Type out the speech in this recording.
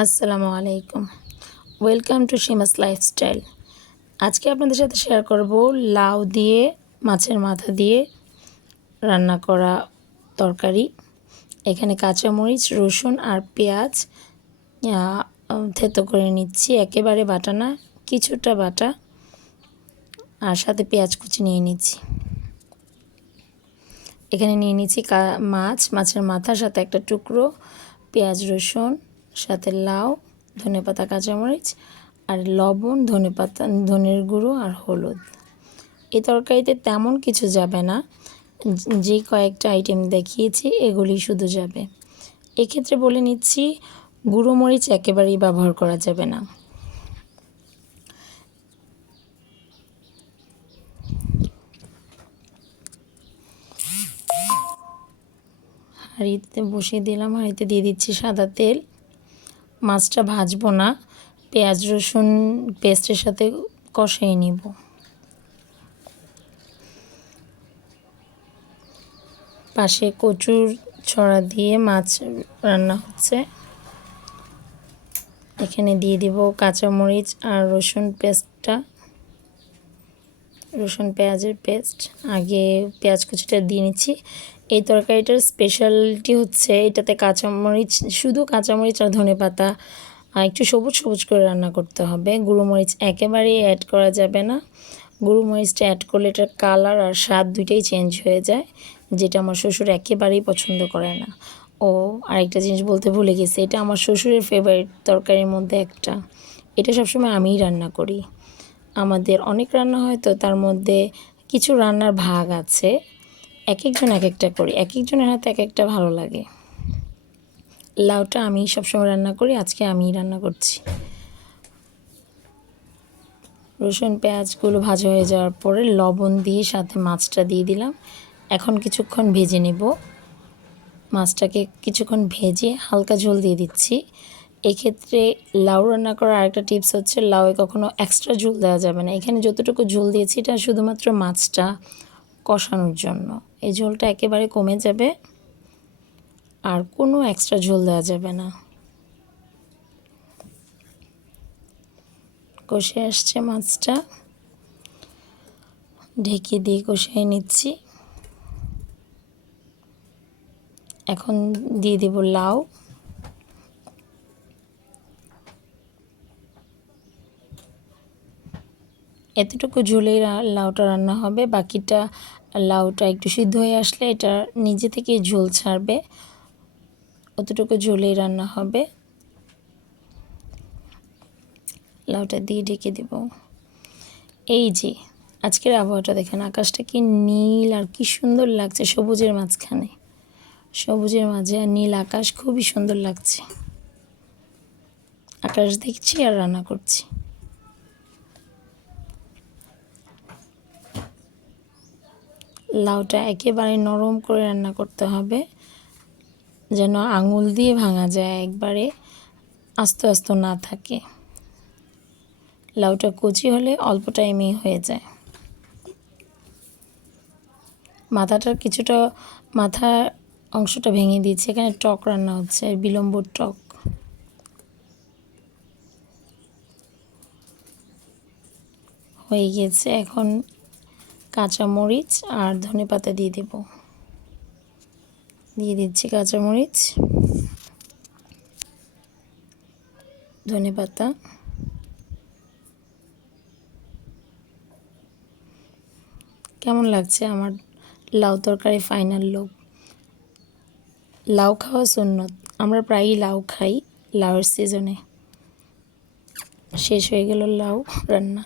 আসসালামু আলাইকুম। Welcome to সীমাস lifestyle আজকে আপনাদের সাথে শেয়ার করব লাউ দিয়ে, মাছের মাথা দিয়ে রান্না করা তরকারি। এখানে কাঁচামরিচ, রসুন আর পেঁয়াজ থেতো করে নিচ্ছি। একেবারে বাটা না, কিছুটা বাটা। আর সাথে পেঁয়াজ কুচি নিয়ে নিচ্ছি। এখানে নিয়ে নিচ্ছি মাছ, মাছের মাথার সাথে একটা টুকরো, পেঁয়াজ, রসুন সাথে লাউ, ধনে পাতা, কাঁচামরিচ আর লবণ, ধনে পাতা, ধনের গুঁড়ো আর হলুদ। এই তরকারিতে তেমন কিছু যাবে না। যে কয়েকটা আইটেম দেখিয়েছি, এগুলি শুধু যাবে। এক্ষেত্রে বলে নিচ্ছি, গুঁড়ো মরিচ একেবারেই ব্যবহার করা যাবে না। হাঁড়িতে বসিয়ে দিলাম, হাঁড়িতে দিয়ে দিচ্ছি সাদা তেল। মাছটা ভাজবো না, পেঁয়াজ, রসুন পেস্টের সাথে কষাই নিব। পাশে কচুর ছড়া দিয়ে মাছ রান্না হচ্ছে। এখানে দিয়ে দিব কাঁচামরিচ আর রসুন পেস্টটা। রসুন পেঁয়াজের পেস্ট, আগে পেঁয়াজ কুচিটা দিয়ে নিচ্ছি। এই তরকারিটার স্পেশালিটি হচ্ছে এটাতে কাঁচামরিচ, শুধু কাঁচামরিচ আর ধনে পাতা একটু সবুজ সবুজ করে রান্না করতে হবে। গুঁড়ো মরিচ একেবারেই অ্যাড করা যাবে না। গুঁড়ো মরিচটা অ্যাড করলে এটার কালার আর স্বাদ দুইটাই চেঞ্জ হয়ে যায়, যেটা আমার শ্বশুর একেবারেই পছন্দ করে না। ও, আরেকটা জিনিস বলতে ভুলে গেছে, এটা আমার শ্বশুরের ফেভারিট তরকারির মধ্যে একটা। এটা সবসময় আমিই রান্না করি। আমাদের অনেক রান্না হয় তো তার মধ্যে কিছু রান্নার ভাগ আছে। এক একজন এক একটা করি এক একজনের হাতে এক একটা ভালো লাগে। লাউটা আমি সবসময় রান্না করি, আজকে আমিই রান্না করছি। রসুন, পেঁয়াজগুলো ভাজা হয়ে যাওয়ার পরে লবণ দিয়ে সাথে মাছটা দিয়ে দিলাম। এখন কিছুক্ষণ ভেজে নেব। মাছটাকে কিছুক্ষণ ভেজে হালকা ঝোল দিয়ে দিচ্ছি। এক্ষেত্রে লাউ রান্না করার আরেকটা টিপস হচ্ছে, লাউয়ে কখনো এক্সট্রা ঝোল দেওয়া যাবে না। এখানে যতটুকু ঝোল দিয়েছি, এটা শুধুমাত্র মাছটা কষানোর জন্য। এই ঝোলটা একেবারে কমে যাবে, আর কোনো এক্সট্রা ঝোল দেওয়া যাবে না। কষে আসছে মাছটা। ঢেকে দিয়ে কষিয়ে নিচ্ছি। এখন দিয়ে দেব লাউ। এতটুকু ঝোলেই লাউটা রান্না হবে। বাকিটা লাউটা একটু সিদ্ধ হয়ে আসলে এটা নিজে থেকেই ঝোল ছাড়বে। অতটুকু ঝোলেই রান্না হবে। লাউটা দিয়ে ঢেকে দেব। এই যে, আজকের আবহাওয়াটা দেখেন, আকাশটা কি নীল আর কি সুন্দর লাগছে সবুজের মাঝখানে। সবুজের মাঝে আর নীল আকাশ, খুবই সুন্দর লাগছে। আকাশ দেখছি আর রান্না করছি। লাউটা একেবারে নরম করে রান্না করতে হবে, যেন আঙুল দিয়ে ভাঙা যায় একবারে, আস্তে আস্তে না থাকে। লাউটা কচি হলে অল্প টাইমেই হয়ে যায়। মাথাটার কিছুটা মাথা অংশটা ভেঙে দিয়েছি, এখানে টক রান্না হচ্ছে বিলম্বর টক। হয়ে গেছে, এখন কাঁচামরিচ আর ধনে পাতা দিয়ে দেব। দিয়ে দিচ্ছি কাঁচামরিচ, ধনে পাতা। কেমন লাগছে আমার লাউ তরকারি ফাইনাল লোক লাউ খাওয়া সুন্নত। আমরা প্রায়ই লাউ খাই লাউয়ের সিজনে শেষ হয়ে গেল লাউ রান্না।